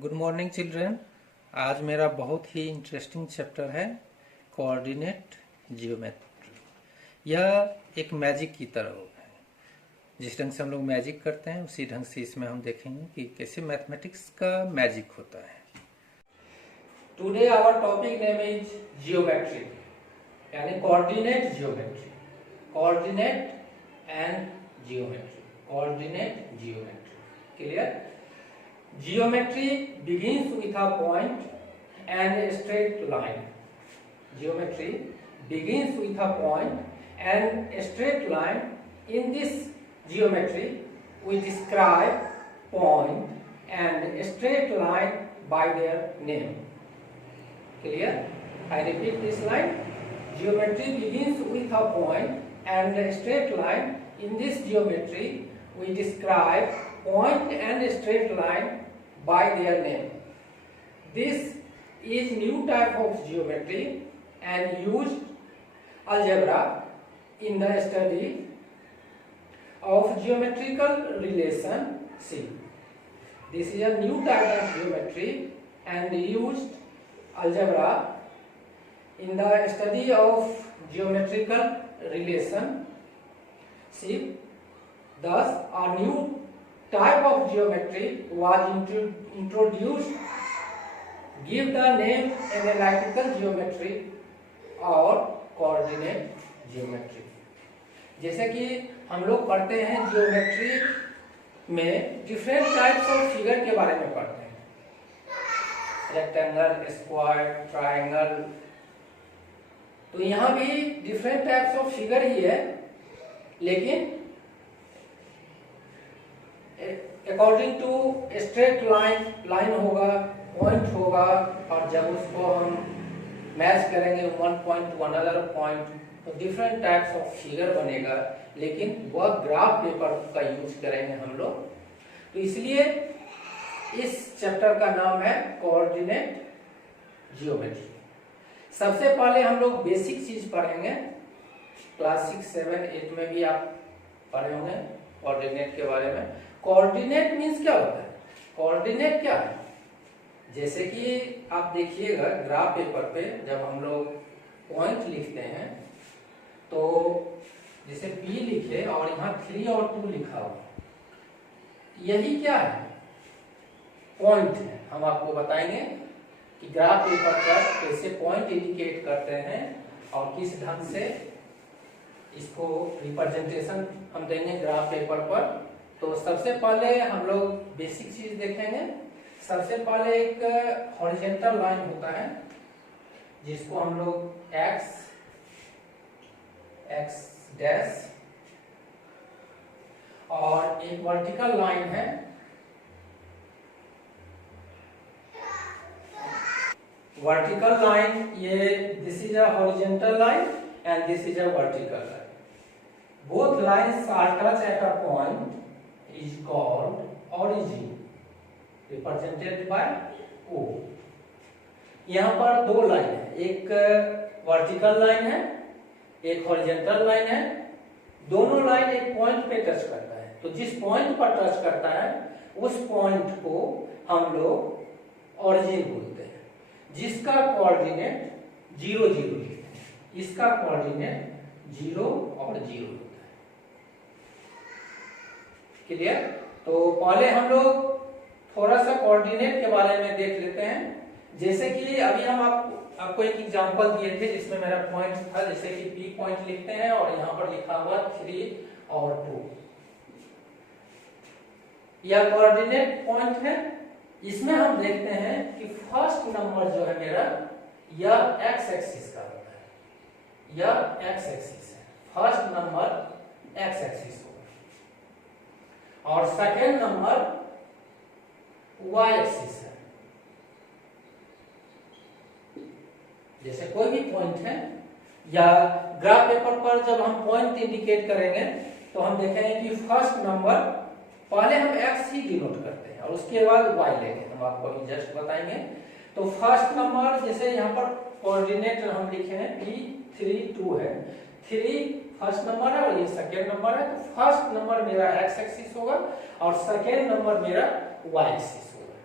Good morning children. आज मेरा बहुत ही इंटरेस्टिंग चैप्टर है कोऑर्डिनेट जियोमेट्री। यह एक मैजिक की तरह है। जिस ढंग से हम लोग मैजिक करते हैं उसी ढंग से इसमें हम देखेंगे कि कैसे मैथमेटिक्स का मैजिक होता है। Today our topic name is geometry यानी coordinate geometry. Coordinate and geometry, coordinate geometry. Clear? Geometry begins with a point and a straight line. Geometry begins with a point and a straight line. In this geometry, we describe point and a straight line by their name. Clear? I repeat this line. Geometry begins with a point and a straight line. In this geometry, we describe point and a straight line by their name. This is new type of geometry and used algebra in the study of geometrical relationship. This is a new type of geometry and used algebra in the study of geometrical relationship. Thus, a new type of geometry was introduced. Give the name analytical geometry और coordinate geometry. जैसे कि हम लोग पढ़ते हैं geometry में different types of figure के बारे में पढ़ते हैं, रेक्टेंगल, स्क्वायर, ट्रायंगल। तो यहाँ भी डिफरेंट टाइप्स ऑफ फिगर ही है, लेकिन अकॉर्डिंग टू स्ट्रेट लाइन होगा, पॉइंट होगा, और जब उसको हम मैच करेंगे one point two another point तो डिफरेंट टाइप्स ऑफ फिगर बनेगा, लेकिन वह ग्राफ पेपर का यूज करेंगे हम लोग। तो इसलिए इस चैप्टर का नाम है कोऑर्डिनेट जियोमेट्री। सबसे पहले हम लोग बेसिक चीज पढ़ेंगे। क्लास 6, 7, 8 में भी आप पढ़े होंगे कोऑर्डिनेट के बारे में। कोऑर्डिनेट मीन्स क्या होता है? कोऑर्डिनेट क्या है? जैसे कि आप देखिएगा ग्राफ पेपर पे जब हम लोग पॉइंट लिखते हैं तो जैसे P लिखे और यहाँ 3 और 2 लिखा हुआ, यही क्या है? पॉइंट है। हम आपको बताएंगे कि ग्राफ पेपर पर कैसे पॉइंट इंडिकेट करते हैं और किस ढंग से इसको रिप्रेजेंटेशन हम देंगे ग्राफ पेपर पर। तो सबसे पहले हम लोग बेसिक चीज देखेंगे। सबसे पहले एक हॉरिजॉन्टल लाइन होता है जिसको हम लोग एक्स डैश, और एक वर्टिकल लाइन है वर्टिकल लाइन। ये this is a horizontal line and this is a vertical line. Both lines are touch at a point is called origin represented by O। यहाँ पर दो लाइन है, एक vertical line है, एक horizontal line है। दोनों लाइन एक पॉइंट पे टच करता है, तो जिस पॉइंट पर टच करता है उस पॉइंट को हम लोग ओरिजिन बोलते हैं, जिसका कोऑर्डिनेट 0, 0 लिखते हैं। इसका कोऑर्डिनेट 0 और 0 होता है। क्लियर? तो पहले हम लोग थोड़ा सा कोऑर्डिनेट के बारे में देख लेते हैं। जैसे कि अभी हम आपको एक एग्जांपल दिए थे जिसमें मेरा पॉइंट था, जैसे कि P पॉइंट लिखते हैं और यहाँ पर लिखा हुआ 3 और 2। यह कोऑर्डिनेट पॉइंट है। इसमें हम देखते हैं कि फर्स्ट नंबर जो है मेरा यह एक्स एक्सिस का होता है। यह एक्स एक्सिस है, फर्स्ट नंबर एक्स एक्सिस और सेकेंड नंबर वाई एक्सिस है। जैसे कोई भी पॉइंट है या ग्राफ पेपर पर जब हम पॉइंट इंडिकेट करेंगे तो हम देखेंगे कि फर्स्ट नंबर पहले हम एक्स ही डिनोट करते हैं और उसके बाद वाई लेंगे। हम आपको अभी जस्ट बताएंगे। तो फर्स्ट नंबर जैसे यहाँ पर कोऑर्डिनेट हम लिखे हैं P3, 2 है। 3 फर्स्ट नंबर है और ये सेकेंड नंबर है। तो फर्स्ट नंबर मेरा एक्स एक्सिस होगा और सेकेंड नंबर मेरा वाई एक्सिस होगा।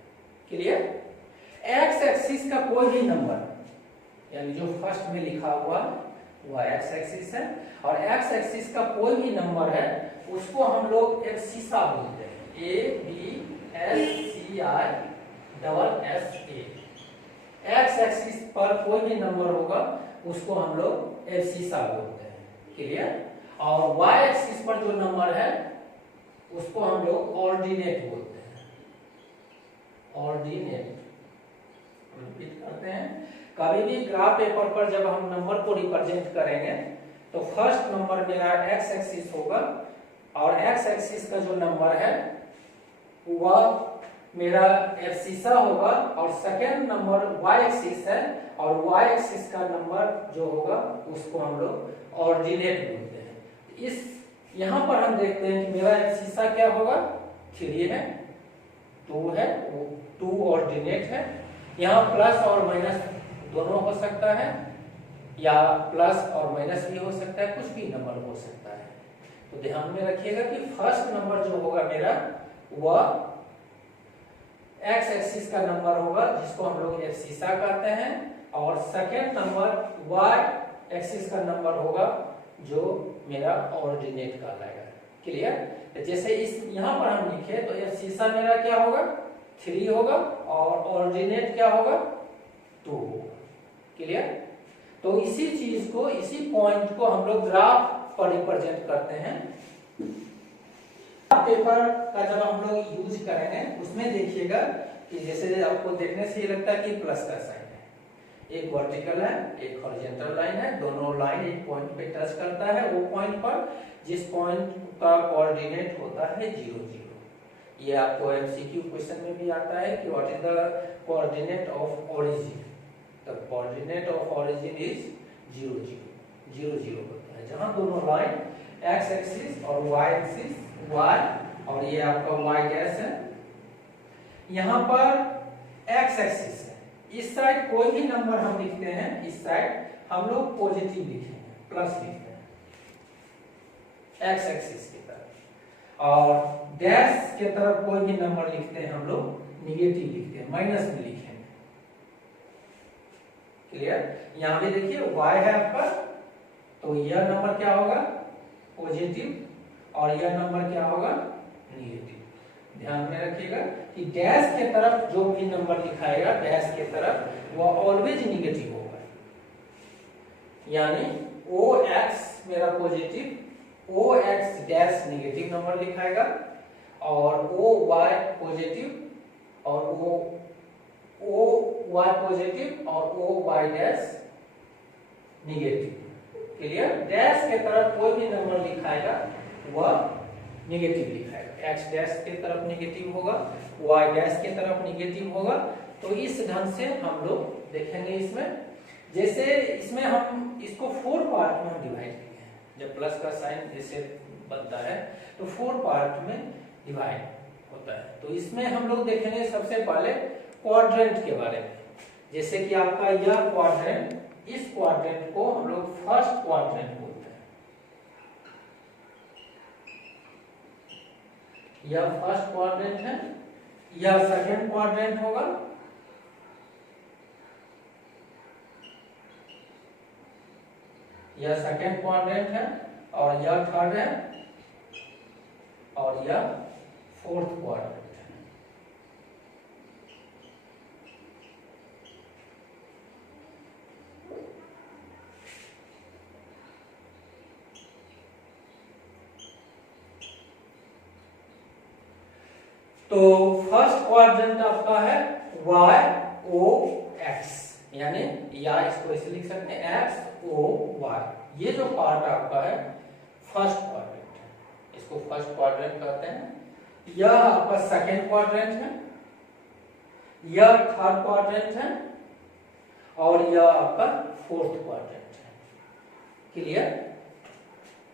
क्लियर। एक्स एक्सिस का कोई भी नंबर, यानी जो फर्स्ट में लिखा हुआ वह एक्स एक्सिस है, और एक्स एक्सिस का कोई भी नंबर है उसको हम लोग एब्सिसा बोलते हैं, ABSCISSA। एक्स एक्सिस पर कोई भी नंबर होगा उसको हम लोग एब्सिसा बोलते हैं, क्लियर। और वाई एक्सिस पर जो नंबर है उसको हम लोग ऑर्डिनेट बोलते हैं, ऑर्डिनेट। रिपीट करते हैं, कभी भी ग्राफ पेपर पर जब हम नंबर को रिप्रेजेंट करेंगे तो फर्स्ट नंबर मेरा एक्स एक्सिस होगा, और एक्स एक्सिस का जो नंबर है वह मेरा एब्सिसा होगा, और सेकेंड नंबर वाई एक्सिस है, और वाई एक्सिस का नंबर जो होगा उसको हम लोग ऑर्डिनेट बोलते हैं। इस यहाँ पर हम देखते हैं कि मेरा एब्सिसा क्या होगा, 3 है, 2 है, 2 ऑर्डिनेट है। यहाँ प्लस और माइनस दोनों हो सकता है, या प्लस और माइनस भी हो सकता है, कुछ भी नंबर हो सकता है। तो ध्यान में रखिएगा कि फर्स्ट नंबर जो होगा मेरा वह एक्स एक्सिस का नंबर होगा जिसको हम लोग एब्सिसा कहते हैं, और सेकेंड नंबर वाई एक्सिस का नंबर होगा जो मेरा ऑर्डिनेट कहलाएगा, क्लियर। जैसे इस यहाँ पर हम लिखे तो एब्सिसा मेरा क्या होगा, 3 होगा, और ऑर्डिनेट क्या होगा, 2 होगा, क्लियर। तो इसी चीज को, इसी पॉइंट को हम लोग ग्राफ पर रिप्रेजेंट करते हैं। पेपर का जब हम लोग यूज करेंगे उसमें देखिएगा कि जैसे आपको देखने से ये लगता है कि प्लस का साइन है, एक वर्टिकल है, एक हॉरिजॉन्टल लाइन है, दोनों लाइन एक पॉइंट पे टच करता है, वो पॉइंट पर जिस पॉइंट का कोऑर्डिनेट होता है 0 0। ये आपको एमसीक्यू क्वेश्चन में भी आता है कि what is the coordinate of origin. The coordinate of origin is 0 0 0 0 होता है, जहां दोनों लाइन एक्स एक्सिस और वाई एक्सिस, वाई और ये आपका वाई डैश है, यहाँ पर एक्स एक्सिस है, इस साइड कोई भी नंबर हम लिखते हैं, इस साइड हम लोग पॉजिटिव लिखेंगे, प्लस लिखते हैं एक्स एक्सिस की तरफ, और डैश के तरफ कोई भी नंबर लिखते हैं हम लोग निगेटिव लिखते हैं, माइनस में लिखेंगे, क्लियर। यहाँ भी देखिए y है आपका, तो यह नंबर क्या होगा, पॉजिटिव, और यह नंबर क्या होगा, नेगेटिव। ध्यान में रखिएगा कि डैश के तरफ जो भी नंबर लिखाएगा डैश के तरफ वह ऑलवेज नेगेटिव होगा, यानी OX मेरा positive, OX dash negative number लिखाएगा, और OY पॉजिटिव, और OY पॉजिटिव और OY dash negative, clear. Dash के तरफ कोई भी नंबर लिखाएगा वह नेगेटिव लिखाएगा, x डैश के तरफ नेगेटिव होगा, y डैश के तरफ नेगेटिव होगा। तो इस ढंग से हम लोग देखेंगे इसमें, जैसे इसमें हम इसको 4 पार्ट में डिवाइड किए हैं, जब प्लस का साइन जैसे बनता है तो 4 पार्ट में डिवाइड होता है। तो इसमें हम लोग देखेंगे सबसे पहले क्वाड्रेंट के बारे में, जैसे कि आपका यह क्वाड्रेंट, इस क्वाड्रेंट को हम लोग फर्स्ट क्वाड्रेंट बोलते हैं, यह फर्स्ट क्वाड्रेंट है, यह सेकंड क्वाड्रेंट होगा, यह सेकंड क्वाड्रेंट है, और यह थर्ड है, और यह फोर्थ क्वाड्रेंट है। तो फर्स्ट क्वाड्रेंट आपका है YOX, यानी या इसको ऐसे लिख सकते हैं XOY। ये जो पार्ट आपका है फर्स्ट क्वाड्रेंट है, इसको फर्स्ट क्वाड्रेंट कहते हैं। यह आपका सेकेंड क्वाड्रेंट है, यह थर्ड क्वाड्रेंट है, और यह आपका फोर्थ क्वाड्रेंट है, क्लियर।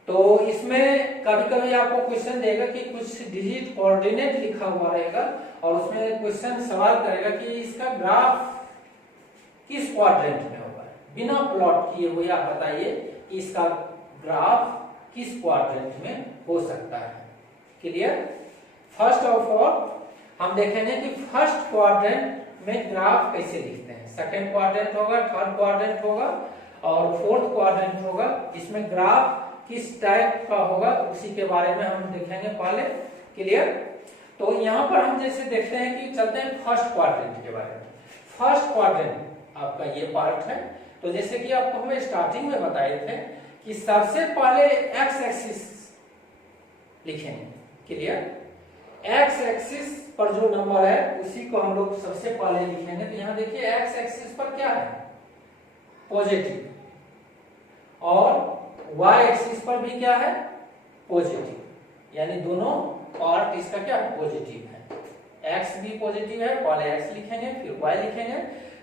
तो इसमें कभी कभी आपको क्वेश्चन देगा कि कुछ डिजिट कोऑर्डिनेट लिखा हुआ रहेगा, और उसमें क्वेश्चन सवाल करेगा कि इसका ग्राफ किस क्वाड्रेंट में होगा, बिना प्लॉट किए हुए आप बताइए इसका ग्राफ किस क्वाड्रेंट में हो सकता है, क्लियर। फर्स्ट ऑफ ऑल हम देखेंगे कि फर्स्ट क्वाड्रेंट में ग्राफ कैसे लिखते हैं, सेकंड क्वाड्रेंट होगा, थर्ड क्वाड्रेंट होगा और फोर्थ क्वाड्रेंट होगा। इसमें ग्राफ किस टाइप का होगा उसी के बारे में हम देखेंगे पहले। क्लियर? तो यहाँ पर हम जैसे देखते हैं कि चलते हैं फर्स्ट क्वाड्रेंट के बारे में। फर्स्ट क्वाड्रेंट आपका ये पार्ट है। तो जैसे कि आपको हमें स्टार्टिंग में बताए थे कि सबसे पहले एक्स एक्सिस लिखेंगे। क्लियर? एक्स एक्सिस पर जो नंबर है उसी को हम लोग सबसे पहले लिखेंगे। तो यहाँ देखिए एक्स एक्सिस पर क्या है, पॉजिटिव, और वाई एक्सिस पर भी क्या है, पॉजिटिव, यानी दोनों पार्ट इसका क्या है, पॉजिटिव है। एक्स भी पॉजिटिव है, पहले एक्स लिखेंगे फिर वाई लिखेंगे।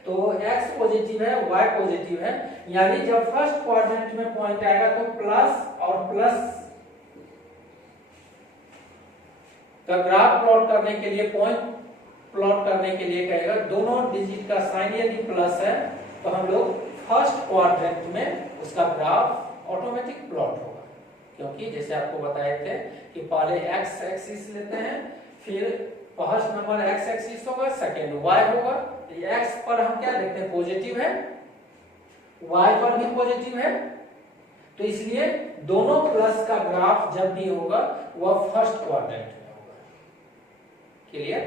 तो एक्स पॉजिटिव है, वाई पॉजिटिव है, यानी जब फर्स्ट क्वाड्रेंट में पॉइंट आएगा तो प्लस और प्लस का ग्राफ प्लॉट करने के लिए, पॉइंट प्लॉट करने के लिए कहेगा दोनों डिजिट का साइन यदि प्लस है तो हम लोग फर्स्ट क्वाड्रेंट में उसका ग्राफ ऑटोमेटिक प्लॉट होगा। क्योंकि जैसे आपको बताए थे कि पहले एक्स एक्सिस लेते हैं, फिर फर्स्ट नंबर एक्स एक्सिस होगा, सेकंड वाई होगा। एक्स पर हम क्या देखते हैं, पॉजिटिव है, वाई पर भी पॉजिटिव है, तो इसलिए दोनों प्लस का ग्राफ जब भी होगा वह फर्स्ट क्वाड्रेंट में होगा। क्लियर?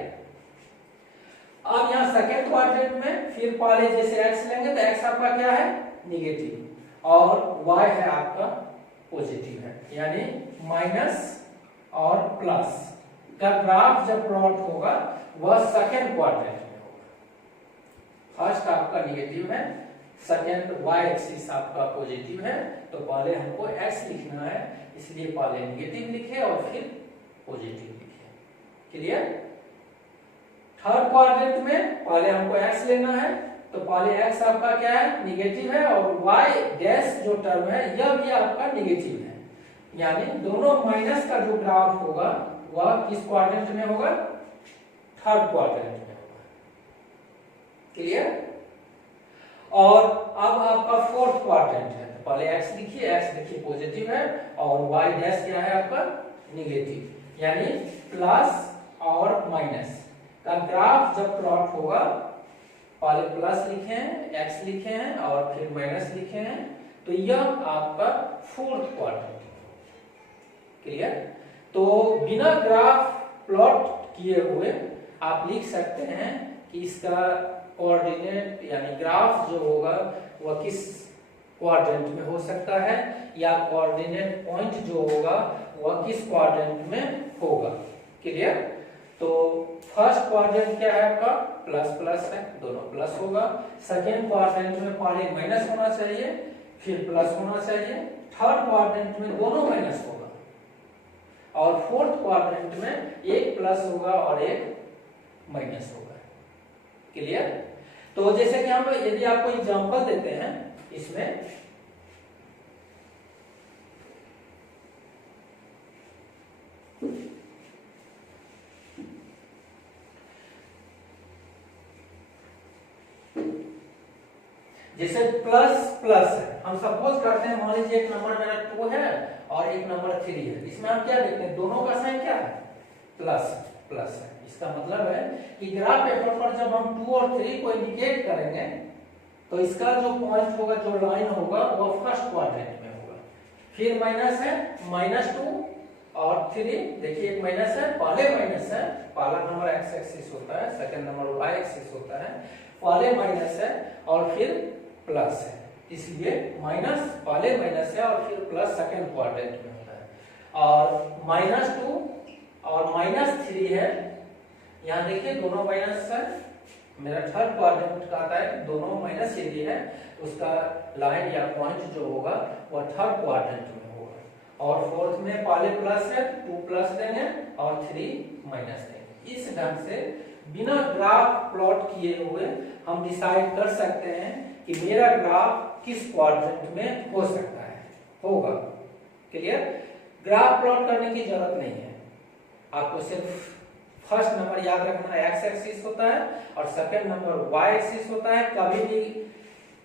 अब यहाँ सेकंड क्वाड्रेंट में फिर पहले जैसे एक्स लेंगे तो एक्स आपका क्या है, निगेटिव, और y है आपका पॉजिटिव है, यानी माइनस और प्लस का ग्राफ जब प्लॉट होगा वह सेकंड क्वाड्रेंट में होगा। फर्स्ट आपका निगेटिव है, सेकंड y एक्सिस आपका पॉजिटिव है, तो पहले हमको x लिखना है, इसलिए पहले निगेटिव लिखे और फिर पॉजिटिव लिखे। क्लियर? थर्ड क्वाड्रेंट में पहले हमको x लेना है, तो पहले x आपका क्या है, निगेटिव है, और y डैश जो टर्म है यह भी आपका निगेटिव है, यानी दोनों माइनस का जो ग्राफ होगा वह किस क्वाड्रेंट में होगा, थर्ड क्वाड्रेंट में होगा। क्लियर? और अब आपका फोर्थ क्वाड्रेंट है, तो पहले x लिखिए पॉजिटिव है, और y डैश क्या है आपका, निगेटिव, यानी प्लस और माइनस का ग्राफ जब प्लॉट होगा, पहले प्लस लिखे हैं, एक्स लिखे हैं और फिर माइनस लिखे हैं, तो यह आपका फोर्थ क्वाड्रेंट। क्लियर? तो बिना ग्राफ प्लॉट किए हुए आप लिख सकते हैं कि इसका कोऑर्डिनेट यानी ग्राफ जो होगा वह किस क्वाड्रेंट में हो सकता है, या कोऑर्डिनेट पॉइंट जो होगा वह किस क्वाड्रेंट में होगा। क्लियर? तो फर्स्ट क्वाड्रेंट क्या है आपका, प्लस प्लस है, दोनों प्लस होगा। सेकेंड क्वाड्रेंट में पहले माइनस होना चाहिए, फिर प्लस होना चाहिए। थर्ड क्वाड्रेंट में दोनों माइनस होगा, और फोर्थ क्वाड्रेंट में एक प्लस होगा और एक माइनस होगा। क्लियर? तो जैसे कि हम यदि आपको एग्जांपल देते हैं इसमें, जैसे प्लस प्लस है, हम सपोज करते हैं मान लीजिए एक नंबर मेरा 2 है और एक नंबर 3 है, इसमें हम क्या देखते हैं, दोनों का साइन क्या है, प्लस प्लस है। इसका मतलब है कि ग्राफ पेपर पर जब हम 2 और 3 को इंडिकेट करेंगे तो इसका जो पॉइंट होगा, जो लाइन होगा वो फर्स्ट क्वाड्रेंट में होगा। फिर माइनस है, -2 और 3, देखिए एक माइनस है, पहले माइनस है, पहला नंबर एक्स एक्सिस होता है, सेकंड नंबर वाई एक्सिस होता है, पहले माइनस है और फिर प्लस है, इसलिए माइनस पहले माइनस है और फिर प्लस सेकंड क्वाड्रेंट में होता है। और -2 और -3 है, यहाँ देखिए दोनों माइनस है, मेरा थर्ड क्वाड्रेंट का आता है, दोनों माइनस यदि है उसका लाइन या पॉइंट जो होगा वह थर्ड क्वाड्रेंट में होगा। और फोर्थ में पहले प्लस है, 2 प्लस देंगे और 3 माइनस देंगे। इस ढंग से बिना ग्राफ प्लॉट किए हुए हम डिसाइड कर सकते हैं कि मेरा ग्राफ किस क्वाड्रेंट में हो सकता है, होगा। क्लियर? ग्राफ प्लॉट करने की जरूरत नहीं है, आपको सिर्फ फर्स्ट नंबर याद रखना एक्स एक्सिस होता है और सेकंड नंबर वाई एक्सिस होता है। कभी भी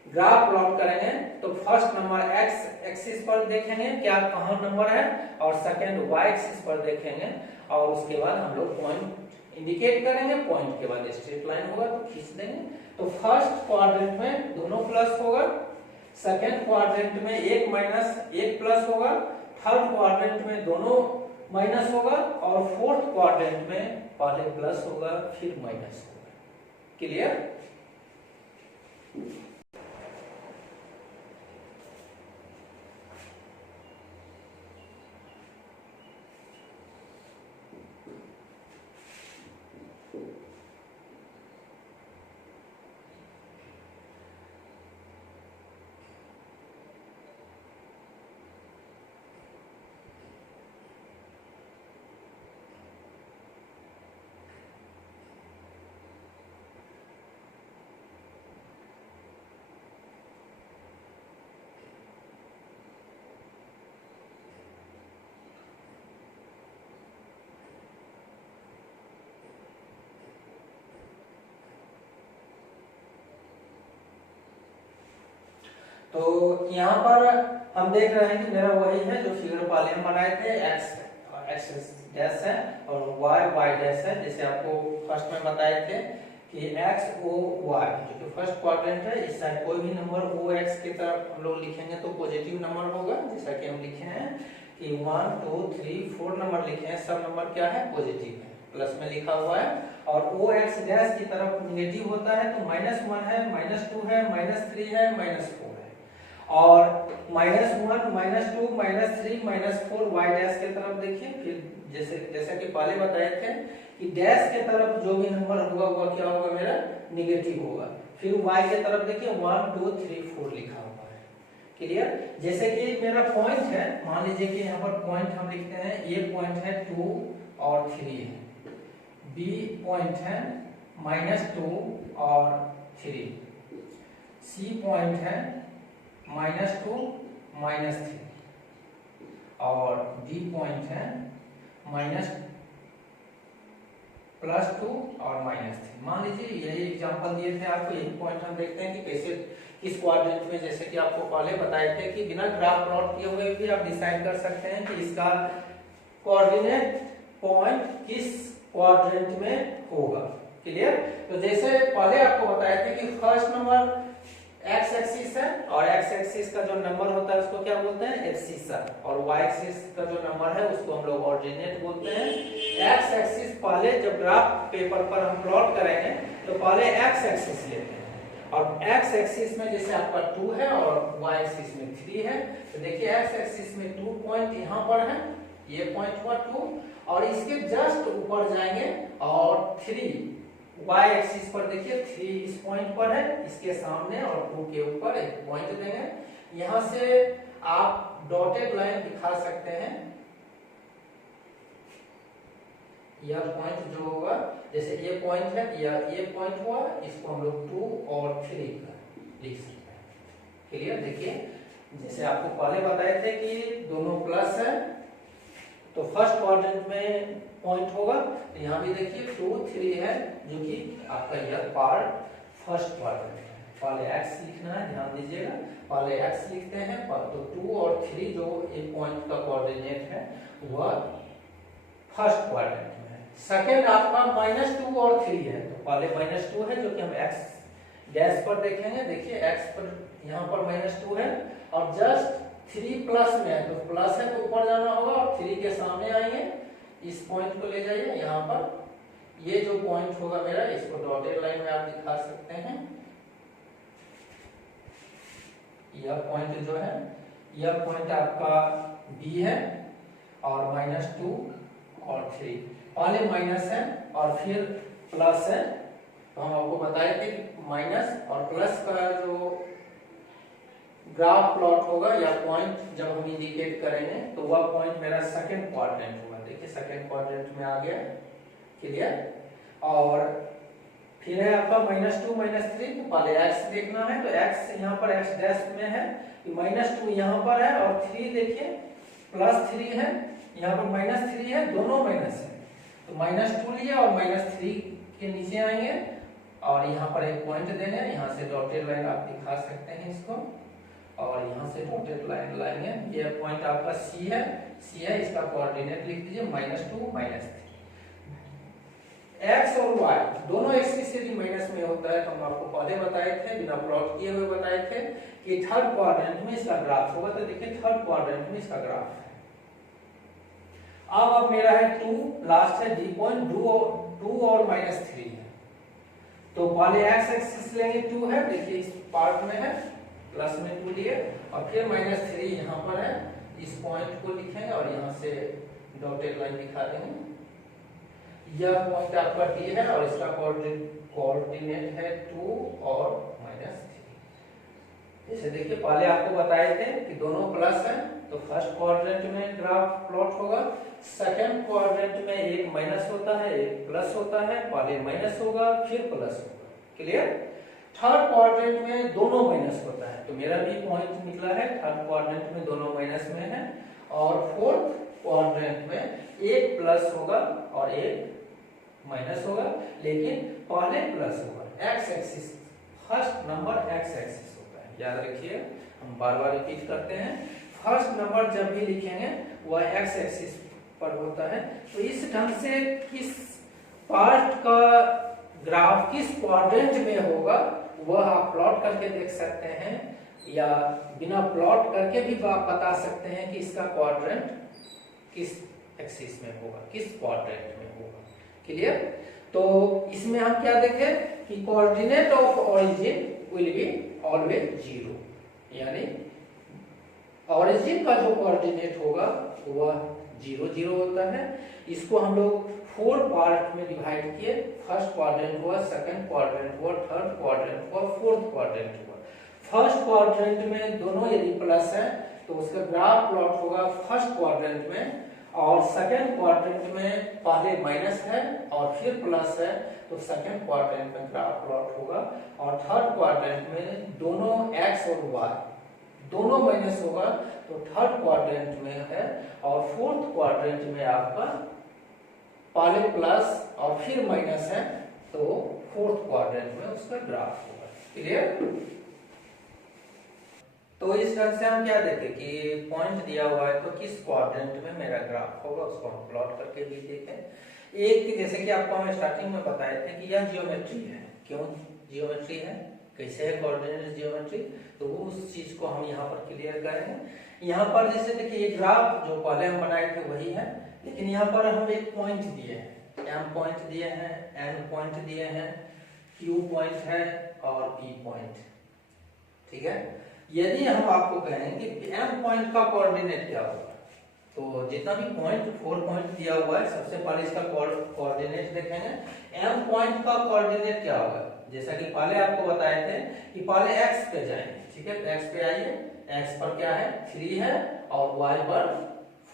ग्राफ प्लॉट करेंगे तो फर्स्ट नंबर एक्स एक्सिस पर देखेंगे क्या कहां नंबर है, और सेकंड वाई एक्सिस पर देखेंगे, और उसके बाद हम लोग पॉइंट इंडिकेट करेंगे, पॉइंट के बाद स्ट्रेट लाइन होगा तो खींच देंगे। तो फर्स्ट क्वाड्रेंट में दोनों प्लस होगा, सेकेंड क्वाड्रेंट में एक माइनस एक प्लस होगा, थर्ड क्वाड्रेंट में दोनों माइनस होगा और फोर्थ क्वाड्रेंट में पहले प्लस होगा फिर माइनस होगा। क्लियर? तो यहाँ पर हम देख रहे हैं कि मेरा वही है जो फिगर पहले हम बनाए थे, एक्स डैश है और वाई डैश है। जैसे आपको फर्स्ट में बताए थे कि एक्स ओ वाई जो कि फर्स्ट क्वाड्रेंट है, इस साइड कोई भी नंबर ओ एक्स की तरफ हम लोग लिखेंगे तो पॉजिटिव नंबर होगा। जैसा कि हम लिखे हैं कि 1 2 3 4 नंबर लिखे हैं, सब नंबर क्या है? पॉजिटिव है, प्लस में लिखा हुआ है। और ओ एक्स डैश की तरफ निगेटिव होता है तो -1 है, -2 है, -3 है, -4 है। और -1 -2 -3 -4 वाई डैश के तरफ देखिए। फिर जैसा कि पहले बताए थे कि डैश के तरफ जो भी नंबर होगा वह क्या होगा? मेरा निगेटिव होगा। फिर वाई के तरफ देखिए 1 2 3 4 लिखा हुआ है। क्लियर? जैसे कि मेरा पॉइंट है, मान लीजिए कि यहाँ पर पॉइंट हम लिखते हैं, ए पॉइंट है 2 और 3 है, बी पॉइंट है -2 और 3, सी पॉइंट है -2 -3 और डी पॉइंट है +2 और -3। मान लीजिए यही एग्जांपल दिए थे आपको, यही पॉइंट हम देखते हैं कि कैसे किस क्वाड्रेंट में, जैसे कि आपको पहले बताए थे कि बिना ग्राफ प्लॉट किए हुए भी आप डिसाइड कर सकते हैं कि इसका कोऑर्डिनेट पॉइंट किस क्वाड्रेंट में होगा। क्लियर? तो जैसे पहले आपको बताए थे कि फर्स्ट नंबर एक्स एक्सिस है और एक्स एक्सिस का जो नंबर होता है उसको क्या बोलते हैं? एब्सिसा। और वाई एक्सिस का जो नंबर है उसको हम लोग ऑर्डिनेट बोलते हैं। एक्स एक्सिस पहले जब ग्राफ पेपर पर हम प्लॉट करेंगे तो पहले एक्स एक्सिस लेते हैं और एक्स एक्सिस में जैसे आपका 2 है और वाई एक्सिस में 3 है, तो देखिए एक्स एक्सिस में 2 पॉइंट यहाँ पर है, ये पॉइंट हुआ 2 और इसके जस्ट ऊपर जाएंगे और 3 वाई एक्सिस पर देखिए 3 इस पॉइंट पर है, इसके सामने और 2 के ऊपर एक पॉइंट देंगे। यहां से आप डॉटेड लाइन दिखा सकते हैं। यह पॉइंट जो होगा, जैसे ये पॉइंट है या ये पॉइंट हुआ, इसको हम लोग 2 और 3 का लिख सकते हैं। क्लियर? देखिए जैसे आपको पहले बताए थे कि दोनों प्लस है तो फर्स्ट क्वाड्रेंट में पॉइंट होगा, तो यहाँ भी देखिए 2 3 है जो कि आपका यह पार्ट फर्स्ट क्वाड्रेंट है। पहले x लिखना है, ध्यान दीजिएगा, पहले x लिखते हैं तो 2 और 3 जो एक पॉइंट का कोऑर्डिनेट है वह फर्स्ट क्वाड्रेंट में है। सेकंड आपका -2 और 3 है, तो पहले -2 है जो कि हम x डैश पर देखेंगे। देखिए x पर यहाँ पर -2 है और जस्ट 3 प्लस में है, तो प्लस है तो ऊपर जाना होगा और 3 के सामने आएंगे, इस पॉइंट को ले जाइए। यहाँ पर ये जो पॉइंट होगा मेरा, इसको डॉटेड लाइन में आप दिखा सकते हैं। यह पॉइंट जो है, यह पॉइंट आपका B है और -2 और 3, पहले माइनस है और फिर प्लस है। तो हम आपको बताए थे कि माइनस और प्लस का जो ग्राफ प्लॉट होगा या पॉइंट जब हम इंडिकेट करेंगे तो वह पॉइंट मेरा सेकंड क्वाड्रेंट होगा। देखिए सेकंड क्वाड्रेंट में आ गया। क्लियर? और फिर है आपका -2 -3, तो पहले x देखना है, तो x यहाँ पर x डैश में है, -2 यहाँ पर है और 3 देखिए +3 है, यहाँ पर -3 है, दोनों माइनस है, तो -2 लिए और -3 के नीचे आएंगे और यहाँ पर एक पॉइंट देंगे। यहाँ से डॉटेड लाइन आप दिखा सकते हैं इसको और यहाँ से डॉटेड लाइन लाएंगे। ये पॉइंट आपका C है, इसका कोऑर्डिनेट लिख दीजिए -2 -3। एक्स और वाई दोनों एक्सिस यदि माइनस में होता है तो हम आपको पहले बताए थे, बिना प्लॉट किए हुए बताए थे कि थर्ड क्वाड्रेंट में इसका ग्राफ होगा। तो देखिए थर्ड क्वाड्रेंट में इसका ग्राफ है। अब मेरा है 2, लास्ट है डी पॉइंट, 2 और -3 है। तो पहले एक्स एक्सिस लेंगे, 2 है, देखिए इस पार्ट में है, प्लस में 2 लिए, और फिर -3 यहाँ पर है, इस पॉइंट को लिखेंगे और यहाँ से डॉटेड लाइन दिखा देंगे। यह पॉइंट आपका डी है और इसका कोऑर्डिनेट है 2 और -3। जैसे देखिए पहले आपको बताए थे कि दोनों प्लस है, तो फर्स्ट क्वाड्रेंट में ग्राफ प्लॉट होगा, सेकंड क्वाड्रेंट में एक माइनस होता है एक प्लस होता है, पहले माइनस होगा फिर प्लस होगा, क्लियर। थर्ड क्वाड्रेंट में दोनों माइनस होता है, तो मेरा भी पॉइंट निकला है थर्ड क्वाड्रेंट में दोनों माइनस में है, और फोर्थ क्वाड्रेंट में एक प्लस होगा और एक माइनस होगा, लेकिन पहले प्लस होगा। X axis first number x axis होता है, याद रखिए, हम बार बार रिपीट करते हैं। फर्स्ट नंबर जब भी लिखेंगे वह एक्स एक्सिस पर होता है। तो इस ढंग से किस पार्ट का ग्राफ किस क्वाड्रेंट में होगा वह आप प्लॉट करके देख सकते हैं, या बिना प्लॉट करके भी आप बता सकते हैं कि इसका क्वाड्रेंट किस एक्सिस में होगा, किस क्वाड्रेंट में होगा, क्लियर। तो इसमें हम क्या देखें कि coordinate of origin will be always 0, यानी ऑरिजिन का जो कोऑर्डिनेट होगा वह 0 0 होता है। इसको हम लोग 4 पार्ट में डिवाइड किए, फर्स्ट क्वाड्रेंट हुआ, सेकंड क्वाड्रेंट हुआ, थर्ड क्वाड्रेंट हुआ, फोर्थ क्वाड्रेंट हुआ। फर्स्ट क्वाड्रेंट में दोनों यदि प्लस है तो उसका ग्राफ प्लॉट होगा फर्स्ट क्वाड्रेंट में, और सेकंड क्वाड्रेंट में पहले माइनस है और फिर प्लस है तो सेकंड क्वाड्रेंट में ग्राफ प्लॉट होगा, और थर्ड क्वाड्रेंट में दोनों एक्स और वाई दोनों माइनस होगा तो थर्ड क्वाड्रेंट में है, और फोर्थ क्वाड्रेंट में आपका पहले प्लस और फिर माइनस है तो फोर्थ क्वाड्रेंट में उसका ग्राफ होगा, क्लियर। तो इस ढंग से हम क्या देखें कि पॉइंट दिया हुआ है तो किस क्वाड्रेंट में मेरा ग्राफ होगा उसको हम प्लॉट करके भी देखें। एक जैसे कि आपको हम स्टार्टिंग में बताए थे कि यह जियोमेट्री है, क्यों जियोमेट्री है, कैसे है कोऑर्डिनेट जियोमेट्री, तो उस चीज को हम यहाँ पर क्लियर करेंगे। यहाँ पर जैसे देखिए ग्राफ जो पहले हम बनाए थे वही है, लेकिन यहाँ पर हम एक पॉइंट दिए हैं, m पॉइंट दिए हैं, n पॉइंट दिए हैं, q पॉइंट है और p पॉइंट, ठीक है। यदि हम आपको कहें कि m पॉइंट का कोऑर्डिनेट क्या होगा, तो जितना भी पॉइंट 4 पॉइंट दिया हुआ है सबसे पहले इसका कोऑर्डिनेट देखेंगे। m पॉइंट का कोऑर्डिनेट क्या होगा, जैसा कि पहले आपको बताए थे कि पहले x पे जाएंगे, ठीक है। x पे आइए, x पर क्या है 3 है और y पर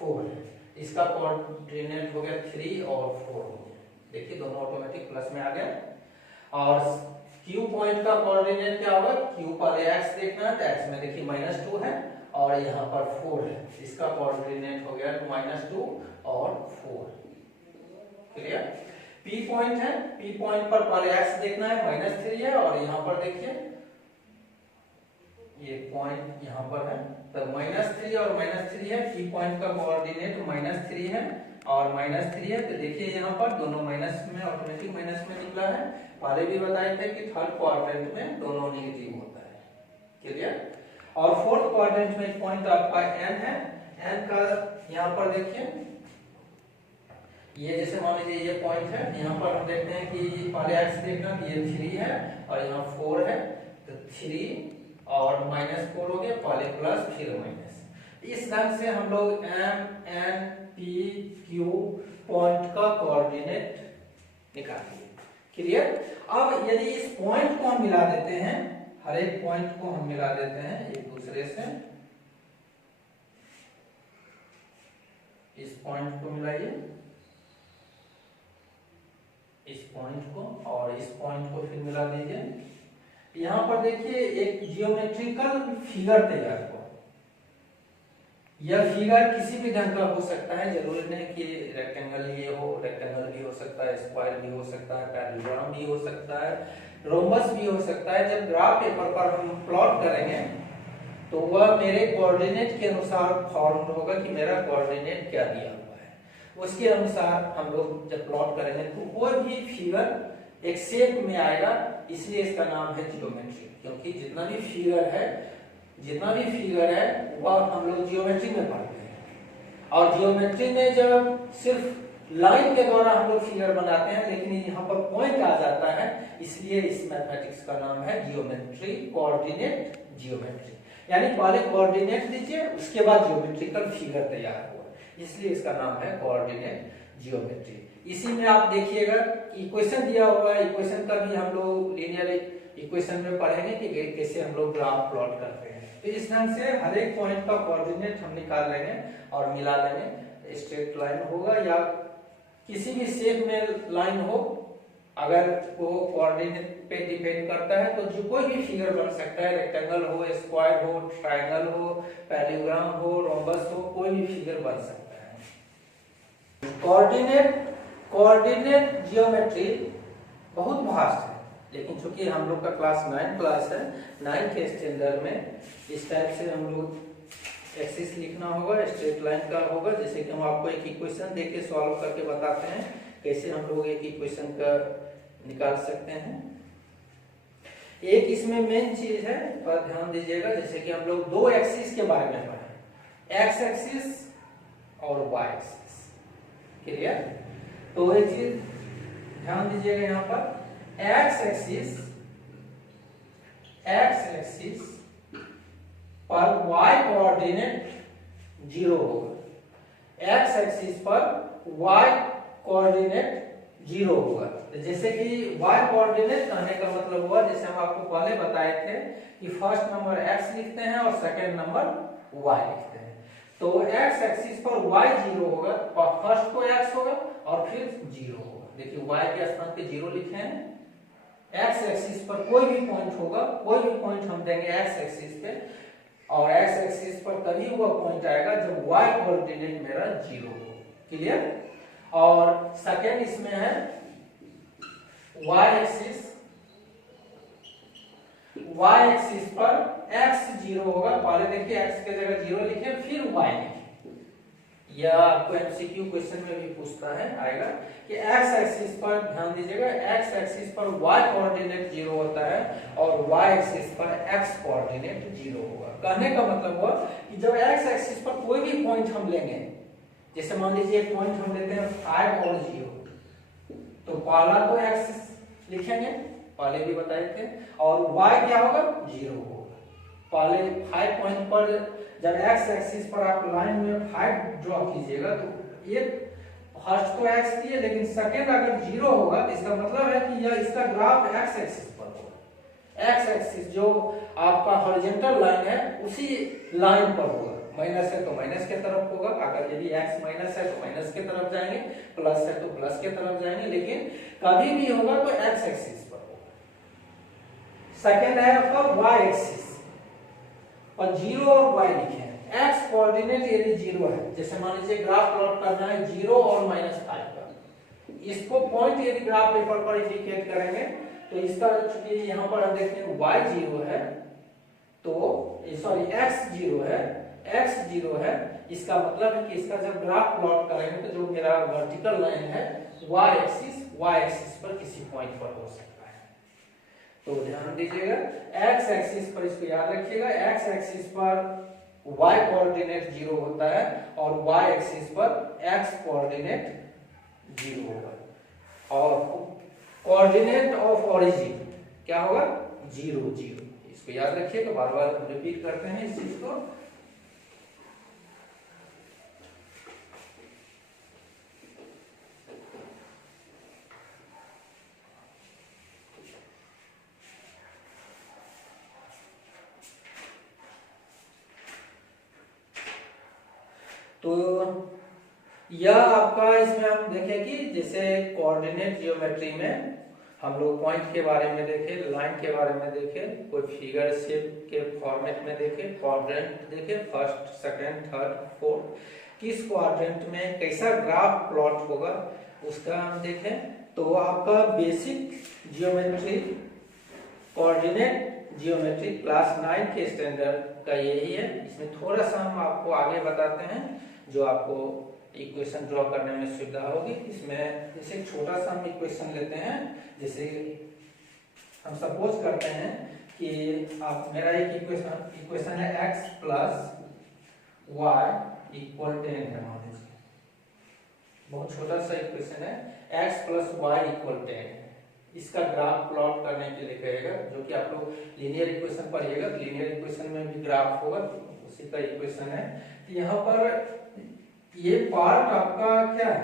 4 है, इसका कोऑर्डिनेट हो गया 3 और 4 हो गया, देखिए दोनों ऑटोमेटिक प्लस में आ गए। और Q पॉइंट का कोऑर्डिनेट क्या होगा, Q पर x देखना है तो x में देखिए -2 है और यहाँ पर 4 है, इसका कोऑर्डिनेट हो गया -2 और 4, क्लियर। P पॉइंट है, P पॉइंट पर पहले x देखना है, -3 है, और यहाँ पर देखिए ये पॉइंट यहाँ पर है तो -3 और -3 है, P पॉइंट का कोऑर्डिनेट -3 है और -3 है, तो देखिए यहाँ पर दोनों माइनस में ऑटोमेटिक माइनस में निकला है। पहले भी बताए थे कि थर्ड क्वाड्रेंट में दोनों नेगेटिव होता है, क्लियर। और फोर्थ क्वाड्रेंट में पॉइंट आपका n है, n का यहाँ पर देखिए ये जैसे मान लीजिए ये पॉइंट है, यहाँ पर हम देखते हैं कि पहले x देखना, ये 3 है और यहाँ 4 है, तो 3 और -4 हो गया, पहले प्लस फिर माइनस। इस ढंग से हम लोग m n p q point का कोऑर्डिनेट निकालेंगे, क्लियर। अब यदि इस पॉइंट को हम मिला देते हैं, हर एक पॉइंट को हम मिला देते हैं एक दूसरे से, इस पॉइंट को मिलाइए, इस पॉइंट को और इस पॉइंट को फिर मिला दीजिए। यहाँ पर देखिए एक जियोमेट्रिकल फिगर तैयार हुआ। यह फिगर किसी भी ढंग का हो सकता है, जरूरी नहीं कि रेक्टेंगल ये हो, रेक्टेंगल भी हो सकता है, स्क्वायर भी हो सकता है, पैराबोला भी हो सकता है, रोम्बस भी हो सकता है। जब ग्राफ पेपर पर हम प्लॉट करेंगे तो वह मेरे कोऑर्डिनेट के अनुसार फॉर्म होगा कि मेरा कोऑर्डिनेट क्या दिया हुआ है, उसके अनुसार हम लोग जब प्लॉट करेंगे तो कोई भी फिगर एक शेप में आएगा, इसलिए इसका नाम है जियोमेट्री। क्योंकि जितना भी फिगर है वह हम लोग जियोमेट्री में पढ़ते हैं, और जियोमेट्री में जब सिर्फ लाइन के द्वारा हम लोग फिगर बनाते हैं, लेकिन यहाँ पर पॉइंट आ जाता है, इसलिए इस मैथमेटिक्स का नाम है जियोमेट्री, कोऑर्डिनेट जियोमेट्री। यानी पहले कोऑर्डिनेट दीजिए, उसके बाद जियोमेट्रिकल फिगर तैयार हुआ, इसलिए इसका नाम है कोऑर्डिनेट जियोमेट्री। इसी में आप देखिएगा इक्वेशन दिया हुआ है, इक्वेशन का भी हम लोग लीनियर इक्वेशन में पढ़ेंगे कि कैसे हम लोग ग्राफ प्लॉट करते हैं। तो इस ढंग से हर एक पॉइंट का कोऑर्डिनेट हम निकाल लेंगे और मिला लेंगे। स्ट्रेट लाइन होगा या किसी भी शेप में लाइन हो, अगर वो कोऑर्डिनेट पे डिपेंड करता है तो जो कोई भी फिगर बन सकता है, रेक्टेंगल हो, स्क्वायर हो, ट्रायंगल हो, पैरालेलोग्राम हो, रोम्बस हो, कोई भी फिगर बन सकता है। कोऑर्डिनेट जियोमेट्री बहुत वास्ट है, लेकिन चूंकि हम लोग का क्लास 9 क्लास है, 9 के स्टैंडर्ड में इस टाइप से हम लोग एक्सिस लिखना होगा, स्ट्रेट लाइन का होगा। जैसे कि हम आपको एक इक्वेशन देके सॉल्व करके बताते हैं कैसे हम लोग एक इक्वेशन का निकाल सकते हैं। एक इसमें मेन चीज है, पर ध्यान दीजिएगा, जैसे कि हम लोग दो एक्सिस के बारे में पढ़े, एक्स एक्सिस और वाई एक्सिस। क्लियर? तो एक चीज ध्यान दीजिएगा, यहाँ पर एक्स एक्सिस पर y कोऑर्डिनेट 0 होगा, x एक्सिस पर y कोऑर्डिनेट 0 होगा। जैसे कि y कोऑर्डिनेट कहने का मतलब हुआ, जैसे हम आपको पहले बताए थे कि फर्स्ट नंबर x लिखते हैं और सेकंड नंबर y लिखते हैं। तो x एक्सिस पर y 0 होगा, और फर्स्ट को x होगा और फिर 0 होगा। देखिए y के स्थान पे 0 लिखे हैं। x एक्सिस पर कोई भी पॉइंट होगा, कोई भी पॉइंट हम देंगे x एक्सिस पे, और x एक्सिस पर तभी वो पॉइंट आएगा जब y कोऑर्डिनेट मेरा 0 हो। क्लियर? और सेकंड इसमें है y एक्सिस पर x 0 होगा। पहले देखिए x की जगह 0 लिखे, फिर y लिखे। यह आपको एमसीक्यू क्वेश्चन में भी पूछता है, आएगा कि x एक्सिस पर, ध्यान दीजिएगा, x एक्सिस पर y कोऑर्डिनेट 0 होता है और y एक्सिस पर x कोऑर्डिनेट 0 होगा। कहने का मतलब हुआ कि जब x एक्सिस पर कोई भी पॉइंट हम लेंगे, जैसे मान लीजिए एक पॉइंट हम लेते हैं 5 और 0, तो पहला तो x लिखेंगे, पहले भी बताए थे, और y क्या होगा? 0 होगा। पहले 5 पॉइंट पर जब x एक्सिस पर आप लाइन में 5 ड्रॉ कीजिएगा, तो एक फर्स्ट तो x दिए, लेकिन सेकंड अगर 0 होगा तो इसका मतलब है कि यह इसका ग्राफ x एक्सिस पर होगा। x एक्सिस जो आपका हॉरिजॉन्टल लाइन है उसी लाइन पर होगा। माइनस है तो माइनस के तरफ होगा, अगर यदि x माइनस है तो माइनस के तरफ जाएंगे, प्लस है तो प्लस के तरफ जाएंगे, लेकिन कभी भी होगा तो x एक्सिस पर होगा। सेकंड है आपका y एक्सिस और 0 और y लिखे हैं। x कोऑर्डिनेट यदि 0 है, जैसे मान लीजिए ग्राफ प्लॉट करना है 0 और -5 का, इसको पॉइंट यदि ग्राफ पेपर पर इंडिकेट करेंगे तो इसका चूंकि यहाँ पर हम देखते हैं y 0 है, तो सॉरी x 0 है, x 0 है, इसका मतलब है कि इसका जब ग्राफ प्लॉट करेंगे तो जो मेरा वर्टिकल लाइन है y एक्सिस पर किसी पॉइंट पर हो सकता है। तो ध्यान दीजिएगा, x एक्सिस पर इसको याद रखिएगा, x एक्सिस पर y कोऑर्डिनेट 0 होता है और y एक्सिस पर x कोऑर्डिनेट 0 होगा, और कोऑर्डिनेट ऑफ ओरिजिन क्या होगा? 0 0। इसको याद रखिएगा, बार बार हम रिपीट करते हैं इस चीज को। तो यह आपका, इसमें हम देखें कि जैसे कोऑर्डिनेट जियोमेट्री में हम लोग पॉइंट के बारे में देखे, लाइन के बारे में देखे, कोई फिगर शेप के फॉर्मेट में देखे, क्वाड्रेंट देखे, फर्स्ट सेकंड थर्ड फोर्थ, किस क्वाड्रेंट में कैसा ग्राफ प्लॉट होगा उसका हम देखें। तो आपका basic geometry, coordinate geometry class 9 के स्टैंडर्ड का यही है। इसमें थोड़ा सा हम आपको आगे बताते हैं जो आपको इक्वेशन ड्रॉ करने में सुविधा होगी। इसमें जैसे छोटा सा हम इक्वेशन लेते हैं, जैसे हम सपोज करते हैं कि आप मेरा एक इक्वेशन है x प्लस वाई इक्वल 10 है, मान लीजिए बहुत छोटा सा इक्वेशन है, x प्लस वाई इक्वल 10 है। इसका ग्राफ प्लॉट करने के लिए कहेगा, जो कि आप लोग लीनियर इक्वेशन पढ़िएगा, लीनियर इक्वेशन में भी ग्राफ होगा, उसी का इक्वेशन है। यहाँ पर ये पार्ट आपका क्या है,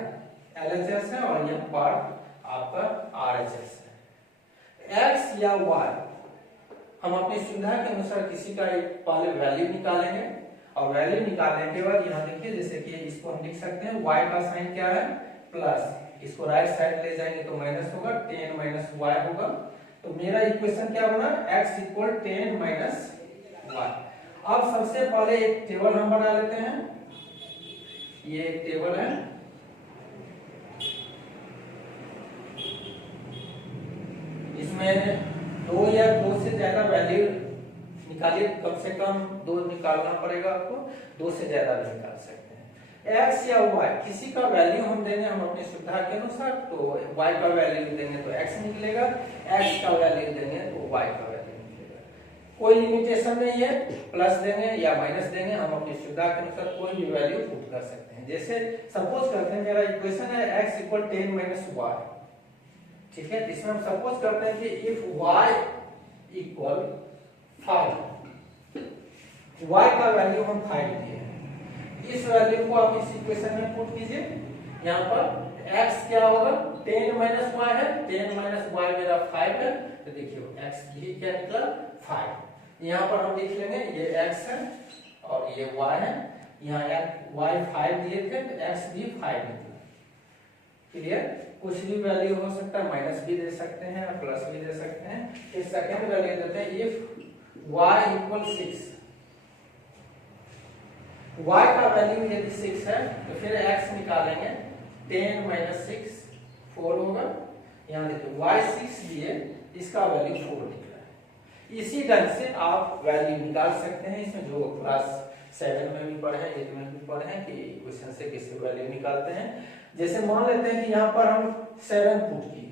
LHS है, और यह पार्ट आपका RHS है। x या y हम अपनी सुविधा के अनुसार किसी का एक पहले वैल्यू निकालेंगे, और वैल्यू निकालने के बाद यहाँ देखिए, जैसे कि इसको हम लिख सकते हैं y का साइन क्या है प्लस, इसको राइट साइड ले जाएंगे तो माइनस होगा, 10 माइनस वाई होगा। तो मेरा इक्वेशन क्या बना, x इक्वल 10 माइनस वाई। अब सबसे पहले एक टेबल हम बना लेते हैं, ये एक टेबल है, इसमें दो या दो से ज्यादा वैल्यू निकालिए, कम से कम 2 निकालना पड़ेगा आपको, 2 से ज्यादा भी निकाल सकते हैं। x या y किसी का वैल्यू हम देंगे हम अपनी सुविधा के अनुसार, तो y का वैल्यू देंगे तो x निकलेगा, x का वैल्यू देंगे तो y का वैल्यू निकलेगा। कोई लिमिटेशन नहीं है, प्लस देंगे या माइनस देंगे, हम अपनी सुविधा के अनुसार कोई भी वैल्यू पुट कर सकते हैं। जैसे सपोज करते हैं मेरा इक्वेशन है x इक्वल 10 माइनस वाई, ठीक है। इसमें हम सपोज करते हैं कि इफ y इक्वल 5, y का वैल्यू हम 5 दिए हैं, इस वैल्यू को आप इस इक्वेशन में पुट कीजिए। यहाँ पर x क्या होगा, 10 माइनस वाई है, 10 माइनस वाई मेरा 5 है, तो देखिए x की क्या निकला 5। यहाँ पर हम लिख लेंगे ये x है और ये y है, यहाँ y 5 दिए थे तो x भी 5 निकला। क्लियर, कुछ भी वैल्यू हो सकता है, माइनस भी दे सकते हैं और प्लस भी दे सकते हैं। फिर सेकंड वैल्यू देते हैं इफ y इक्वल 6, y का वैल्यू यदि 6 है तो फिर x निकालेंगे, 10 माइनस 6 4 होगा। यहाँ देखिए y 6 दिए, इसका वैल्यू 4 निकला है। इसी ढंग से आप वैल्यू निकाल सकते हैं। इसमें जो क्लास 7 में भी पढ़े, 8 में भी पढ़े कि इक्वेशन से कैसे वैल्यू निकालते हैं। जैसे मान लेते हैं कि यहाँ पर हम 7 पुट किए,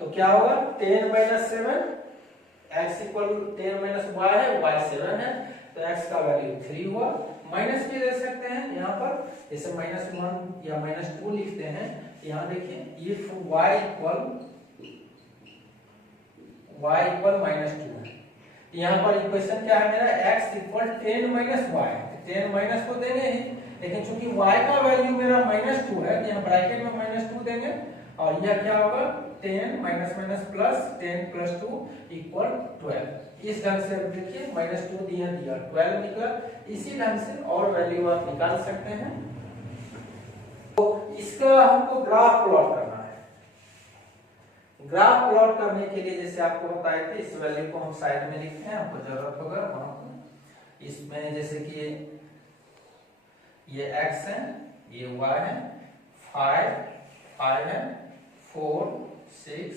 तो क्या होगा 10 minus 7, x equal 10 minus y है, y 7 है, तो x का वैल्यू 3 हुआ। माइनस भी ले सकते हैं यहाँ पर, जैसे -1 या -2 लिखते हैं। यहाँ देखिए इफ y इक्वल -2 है, यहाँ पर इक्वेशन क्या है मेरा, x equal 10 minus y, 10 minus को देंगे ही, लेकिन चूंकि y का वैल्यू मेरा -2 है, यहाँ ब्रैकेट में -2 देंगे, और यह क्या होगा 10 minus minus plus 10 plus 2 equal 12। इस ढंग से देखिए -2 दिया 12 निकला। इसी ढंग से और वैल्यू आप निकाल सकते हैं। तो इसका हमको ग्राफ प्लॉट करना है। ग्राफ प्लॉट करने के लिए जैसे आपको बताए थे, इस वैल्यू को हम साइड में लिखते हैं, आपको जरूरत होगा वहां पर। इसमें जैसे कि ये x है, ये y है, 5 है, 4 6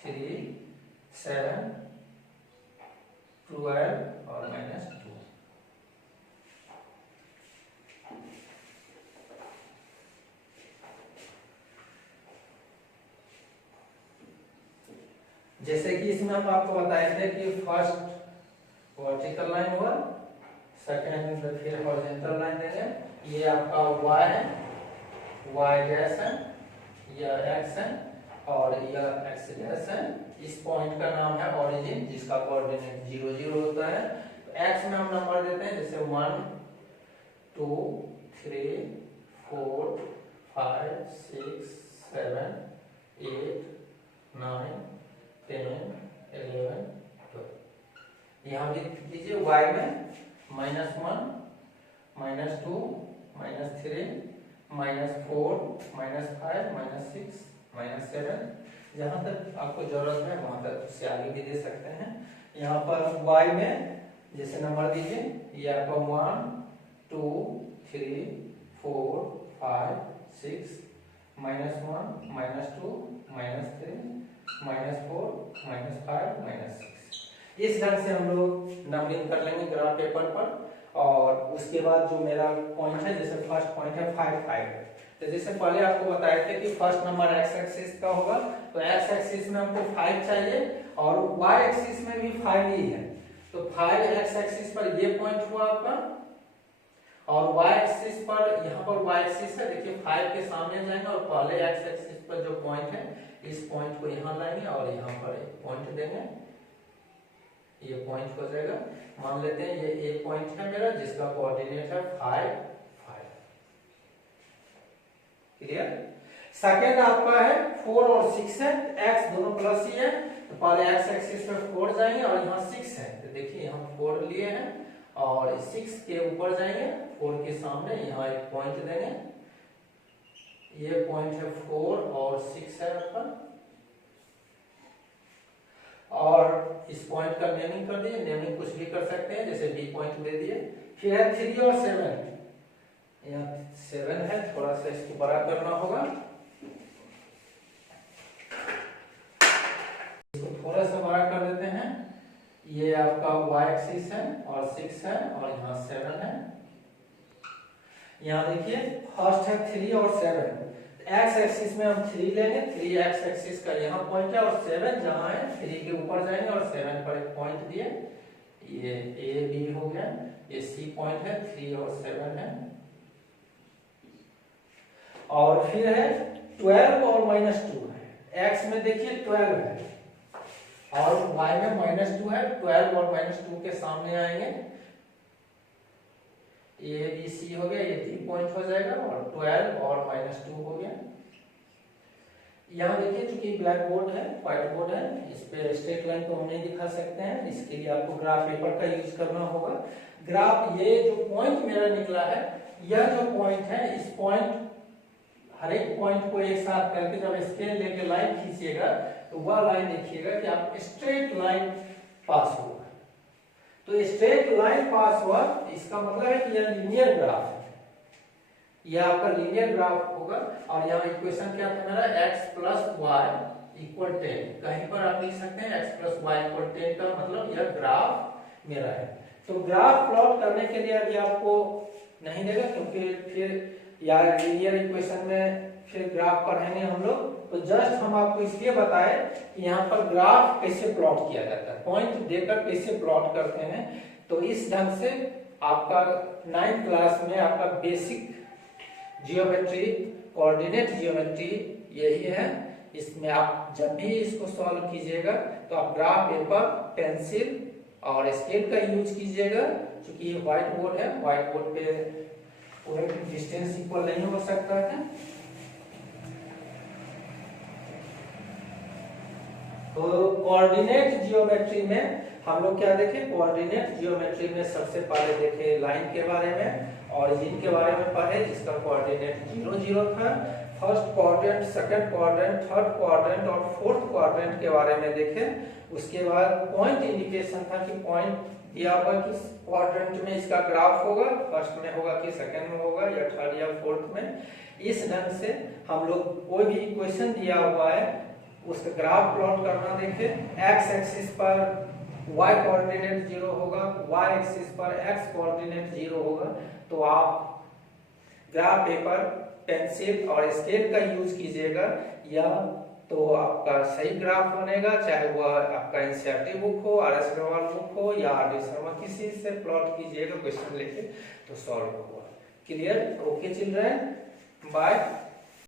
3 7 12 और -2। जैसे कि इसमें हम आपको बताए थे कि फर्स्ट वर्टिकल लाइन हुआ, सेकेंड फिर हॉरिजॉन्टल लाइन देंगे। ये आपका y है, y डैश है, यह x है और यह x डैश है। इस पॉइंट का नाम है ओरिजिन, जिसका कोऑर्डिनेट 0 0 होता है। तो x में हम नंबर देते हैं, जैसे 1 2 3 4 5 6 7 8 9 10 11 12। यहाँ भी लीजिए y में -1 -2 -3 -4 -5 -6 -7, जहां तक आपको जरूरत है वहां तक उससे आगे भी दे सकते हैं। यहाँ पर y में जैसे नंबर दीजिए, ये आपका 1 2 3 4 5 6 -1 -2 -3 -4 -5 -6। इस ढंग से हम लोग नंबरिंग कर लेंगे ग्राफ पेपर पर। और उसके बाद जो मेरा पॉइंट है, जैसे फर्स्ट पॉइंट है 5 5 है, तो जैसे पहले आपको बताए थे कि फर्स्ट नंबर एक्स एक्सिस का होगा, तो एक्स एक्सिस में हमको 5 चाहिए और वाई एक्सिस में भी 5 ही है, तो 5 एक्स एक्सिस पर ये पॉइंट हुआ आपका, और y एक्सिस पर यहाँ पर y एक्सिस है, देखिए 5 के सामने जाएंगे और पहले x एक्सिस पर जो पॉइंट है इस पॉइंट को यहाँ लाएंगे और यहाँ पर एक पॉइंट देंगे, ये पॉइंट हो जाएगा। मान लेते हैं ये ए पॉइंट है मेरा जिसका कोऑर्डिनेट है 5 5। क्लियर। सेकंड आपका है 4 और 6 है, x दोनों प्लस ही है, तो पहले x एक्सिस पे 4 जाएंगे और यहाँ 6 है, तो देखिए हम 4 लिए हैं और 6 के ऊपर जाएंगे, 4 के सामने यहाँ एक पॉइंट देंगे, ये पॉइंट है 4 और 6 है आपका, और इस पॉइंट का नेमिंग कर दिए, नेमिंग कुछ भी कर सकते हैं, जैसे बी पॉइंट दे दिए। फिर है 3 और 7, यहाँ 7 है, थोड़ा सा इसको बड़ा करना होगा, इसको थोड़ा सा बड़ा कर देते हैं, ये आपका y एक्सिस है और 6 है और यहाँ 7 है। यहाँ देखिए फर्स्ट है 3 और 7, x एक्सिस में हम 3 लेंगे, 3 x एक्सिस का यहाँ पॉइंट है और 7 जहाँ है 3 के ऊपर जाएंगे और 7 पर एक पॉइंट दिए, ये a b हो गया, ये c पॉइंट है, 3 और 7 है। और फिर है 12 और -2 है, x में देखिए 12 है और y में -2 है, 12 और -2 के सामने आएंगे, ए बी सी हो गया, ये 3 पॉइंट हो जाएगा और 12 और -2 हो गया। यहाँ देखिए चूंकि ब्लैक बोर्ड है, व्हाइट बोर्ड है, इस पे स्ट्रेट लाइन तो हम नहीं दिखा सकते हैं, इसके लिए आपको ग्राफ पेपर का यूज करना होगा। ग्राफ ये जो पॉइंट मेरा निकला है, यह जो पॉइंट है, इस पॉइंट हर एक पॉइंट को एक साथ करके जब स्केल लेके लाइन खींचिएगा तो वह लाइन देखिएगा कि आप स्ट्रेट लाइन पास होगा, तो स्ट्रेट लाइन पास हुआ, इसका मतलब है कि यह लीनियर ग्राफ है, यह आपका लीनियर ग्राफ होगा। और यहाँ इक्वेशन क्या था मेरा, x + y = 10, कहीं पर आप लिख सकते हैं x + y = 10 का मतलब यह ग्राफ मेरा है। तो ग्राफ प्लॉट करने के लिए अभी आपको नहीं देगा, क्योंकि फिर यार लीनियर इक्वेशन में फिर ग्राफ पढ़ेंगे हम लोग, तो जस्ट हम आपको इसलिए बताए कि यहाँ पर ग्राफ कैसे प्लॉट किया जाता है, पॉइंट देकर कैसे प्लॉट करते हैं। तो इस ढंग से आपका 9th क्लास में आपका बेसिक जियोमेट्री, कोऑर्डिनेट जियोमेट्री यही है। इसमें आप जब भी इसको सॉल्व कीजिएगा तो आप ग्राफ पेपर, पेंसिल और स्केल का यूज कीजिएगा, क्योंकि ये व्हाइट बोर्ड है, व्हाइट बोर्ड पे पूरे डिस्टेंस इक्वल नहीं हो सकता है। तो कोऑर्डिनेट जियोमेट्री में हम लोग क्या देखें, कोऑर्डिनेट जियोमेट्री में सबसे पहले देखे लाइन के बारे में, ऑरिजिन के बारे में पढ़े जिसका कोऑर्डिनेट 0 0 था। First quadrant, second quadrant, third quadrant और फोर्थ क्वाड्रेंट के बारे में देखे। उसके बाद पॉइंट इंडिकेशन था कि पॉइंट दिया हुआ कि क्वाड्रेंट में इसका ग्राफ होगा, फर्स्ट में होगा कि सेकंड में होगा या थर्ड या फोर्थ में। इस ढंग से हम लोग कोई भी इक्वेशन दिया हुआ है उसका ग्राफ प्लॉट करना देखे। एक्स एक्सिस पर y कोऑर्डिनेट 0 होगा, y एक्सिस पर x कोऑर्डिनेट 0 होगा, तो आप ग्राफ पेपर, पेंसिल और स्केल का यूज कीजिएगा, या तो आपका सही ग्राफ बनेगा, चाहे वह आपका एनसीईआरटी बुक हो, आरएस अग्रवाल बुक हो या आर.डी. शर्मा, किसी से प्लॉट कीजिएगा क्वेश्चन लेके तो सॉल्व होगा। क्लियर? Okay children, bye.